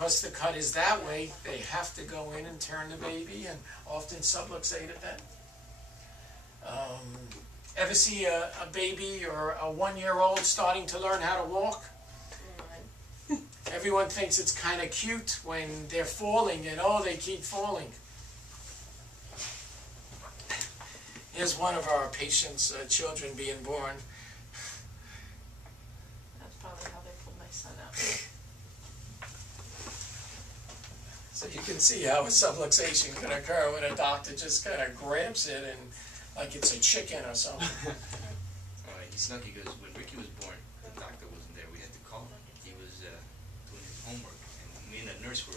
Because the cut is that way, they have to go in and turn the baby and often subluxate it then. Ever see a baby or a 1-year-old starting to learn how to walk? Everyone thinks it's kind of cute when they're falling and oh, they keep falling. Here's one of our patients' children being born. That's probably how they pulled my son out. So you can see how a subluxation can occur when a doctor just kind of grabs it and like it's a chicken or something. He snuck. He goes, when Ricky was born, the doctor wasn't there. We had to call him. He was doing his homework, and me and the nurse were.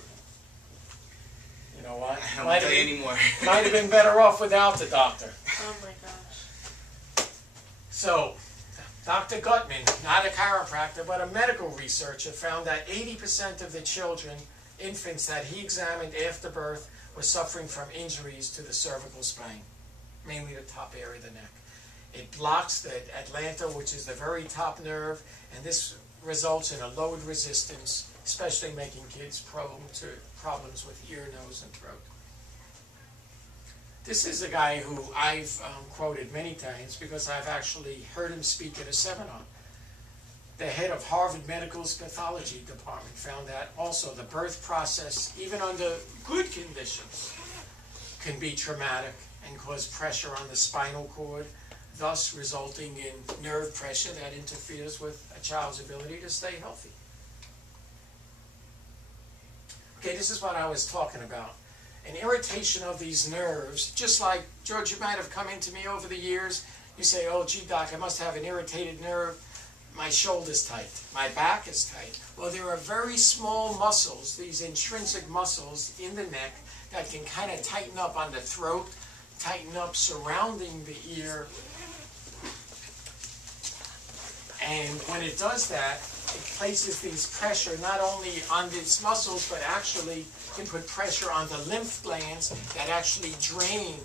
You know what? I won't tell you anymore. Might have been better off without the doctor. Oh my gosh. So, Dr. Gutman, not a chiropractor, but a medical researcher, found that 80% of the children, infants that he examined after birth, were suffering from injuries to the cervical spine, mainly the top area of the neck. It blocks the Atlanta, which is the very top nerve, and this results in a load resistance, especially making kids prone to problems with ear, nose, and throat. This is a guy who I've quoted many times because I've actually heard him speak at a seminar. The head of Harvard Medical's pathology department found that also the birth process, even under good conditions, can be traumatic and cause pressure on the spinal cord, thus resulting in nerve pressure that interferes with a child's ability to stay healthy. Okay, this is what I was talking about. An irritation of these nerves, just like, George, you might have come into me over the years, you say, oh, gee, doc, I must have an irritated nerve. My shoulder's tight. My back is tight. Well, there are very small muscles, these intrinsic muscles in the neck that can kind of tighten up on the throat, tighten up surrounding the ear. And when it does that, it places these pressure not only on these muscles, but actually can put pressure on the lymph glands that actually drain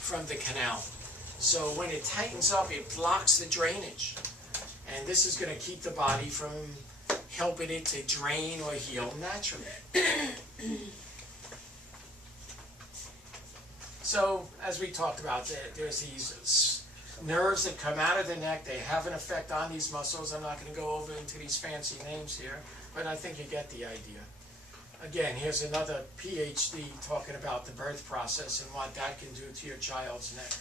from the canal. So when it tightens up, it blocks the drainage. And this is going to keep the body from helping it to drain or heal naturally. So, as we talked about, there's these nerves that come out of the neck. They have an effect on these muscles. I'm not going to go over into these fancy names here, but I think you get the idea. Again, here's another PhD talking about the birth process and what that can do to your child's neck.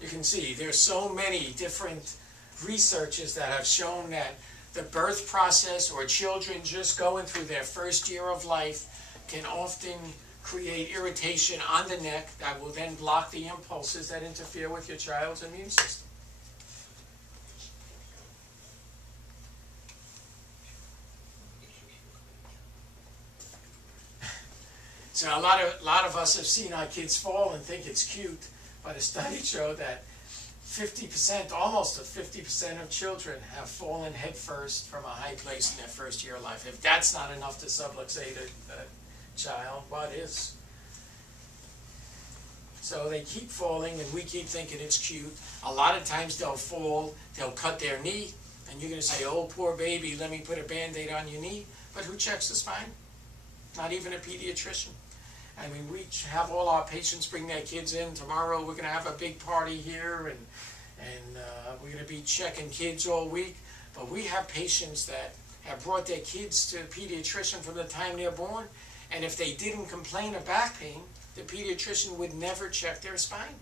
You can see there's so many different researches that have shown that the birth process or children just going through their first year of life can often create irritation on the neck that will then block the impulses that interfere with your child's immune system. So a lot of us have seen our kids fall and think it's cute, but a study showed that 50%, almost 50% of children have fallen headfirst from a high place in their first year of life. If that's not enough to subluxate a child, what is? So they keep falling and we keep thinking it's cute. A lot of times they'll fall, they'll cut their knee, and you're going to say, oh, poor baby, let me put a Band-Aid on your knee. But who checks the spine? Not even a pediatrician. I mean, we have all our patients bring their kids in. Tomorrow we're going to have a big party here, and we're going to be checking kids all week. But we have patients that have brought their kids to a pediatrician from the time they're born, and if they didn't complain of back pain, the pediatrician would never check their spine.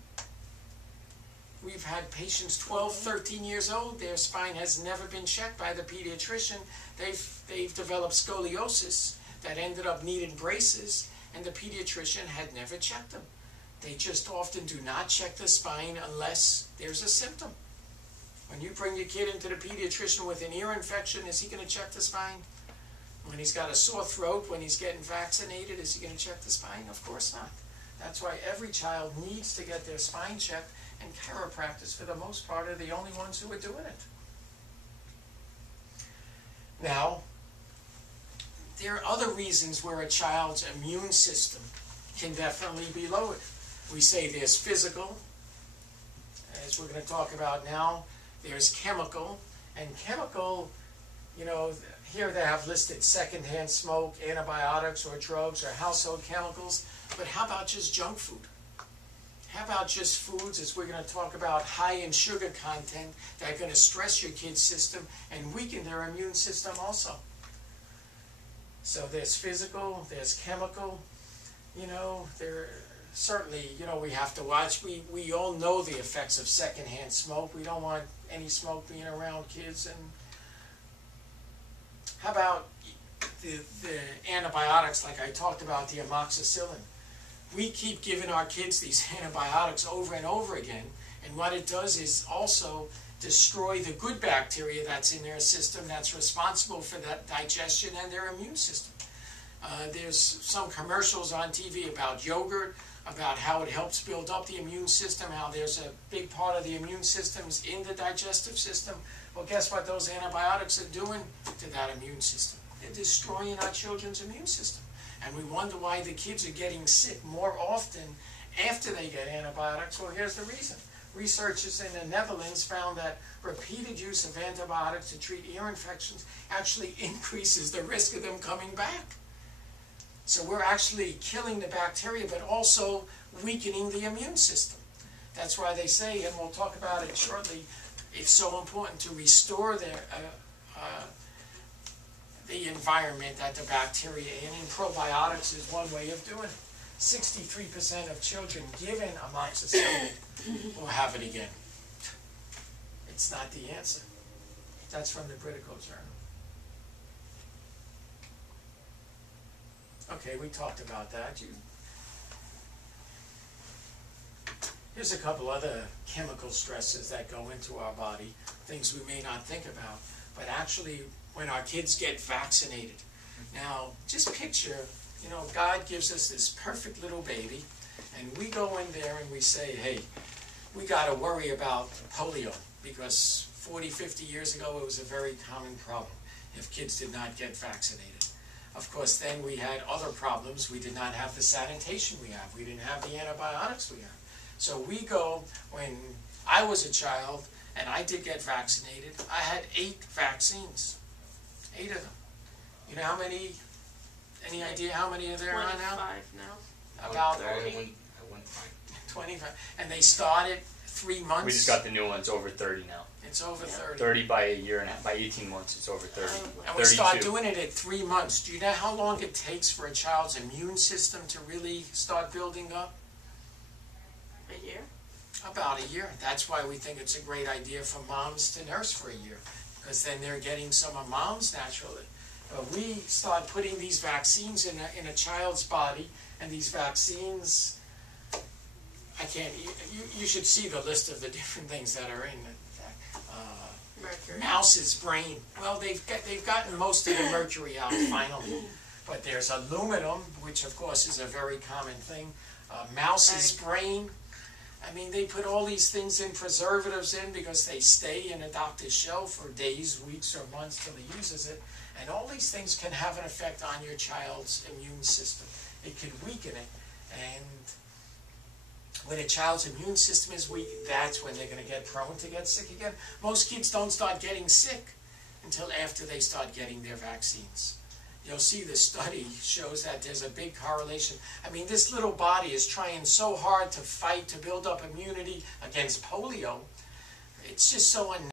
We've had patients 12, 13 years old, their spine has never been checked by the pediatrician. They've developed scoliosis that ended up needing braces, and the pediatrician had never checked them. They just often do not check the spine unless there's a symptom. When you bring your kid into the pediatrician with an ear infection, is he going to check the spine? When he's got a sore throat, when he's getting vaccinated, is he going to check the spine? Of course not. That's why every child needs to get their spine checked, and chiropractors, for the most part, are the only ones who are doing it. Now, there are other reasons where a child's immune system can definitely be lowered. We say there's physical, as we're going to talk about now, there's chemical. And chemical, you know, here they have listed secondhand smoke, antibiotics or drugs or household chemicals. But how about just junk food? How about just foods, as we're going to talk about, high in sugar content that are going to stress your kid's system and weaken their immune system also? So there's physical, there's chemical, you know, there certainly, you know, we have to watch. We all know the effects of secondhand smoke. We don't want any smoke being around kids. And how about the antibiotics, like I talked about, the amoxicillin? We keep giving our kids these antibiotics over and over again, and what it does is also destroy the good bacteria that's in their system that's responsible for that digestion and their immune system. There's some commercials on TV about yogurt, about how it helps build up the immune system, how there's a big part of the immune system is in the digestive system. Well, guess what those antibiotics are doing to that immune system? They're destroying our children's immune system. And we wonder why the kids are getting sick more often after they get antibiotics. Well, here's the reason. Researchers in the Netherlands found that repeated use of antibiotics to treat ear infections actually increases the risk of them coming back. So we're actually killing the bacteria, but also weakening the immune system. That's why they say, and we'll talk about it shortly, it's so important to restore the environment that the bacteria in, and probiotics is one way of doing it. 63% of children given amoxicillin will have it again. It's not the answer. That's from the Critical Journal. Okay, we talked about that. Here's a couple other chemical stresses that go into our body, things we may not think about, but actually when our kids get vaccinated. Now, just picture, you know, God gives us this perfect little baby, and we go in there and we say, hey, we got to worry about polio, because 40, 50 years ago it was a very common problem if kids did not get vaccinated. Of course, then we had other problems. We did not have the sanitation we have. We didn't have the antibiotics we have. So we go, when I was a child and I did get vaccinated, I had 8 vaccines. 8 of them. You know how many, any idea how many are there on now? 25 now. About 30. I went fine. 25. And they started 3 months. We just got the new ones, over 30 now. It's over 30. 30 by a year and a half, by 18 months, it's over 30. And we start doing it at 3 months. Do you know how long it takes for a child's immune system to really start building up? A year? About a year. That's why we think it's a great idea for moms to nurse for a year, because then they're getting some of mom's naturally. We start putting these vaccines in a child's body, and these vaccines, I can't, you should see the list of the different things that are in it. Mercury. Mouse's brain. Well, they've gotten most of the mercury out finally, but there's aluminum, which of course is a very common thing. Mouse's brain. I mean, they put all these things in, preservatives in, because they stay in a doctor's shelf for days, weeks, or months till he uses it. And all these things can have an effect on your child's immune system. It can weaken it. And when a child's immune system is weak, that's when they're going to get prone to get sick again. Most kids don't start getting sick until after they start getting their vaccines. You'll see the study shows that there's a big correlation. I mean, this little body is trying so hard to fight, to build up immunity against polio. It's just so unnatural.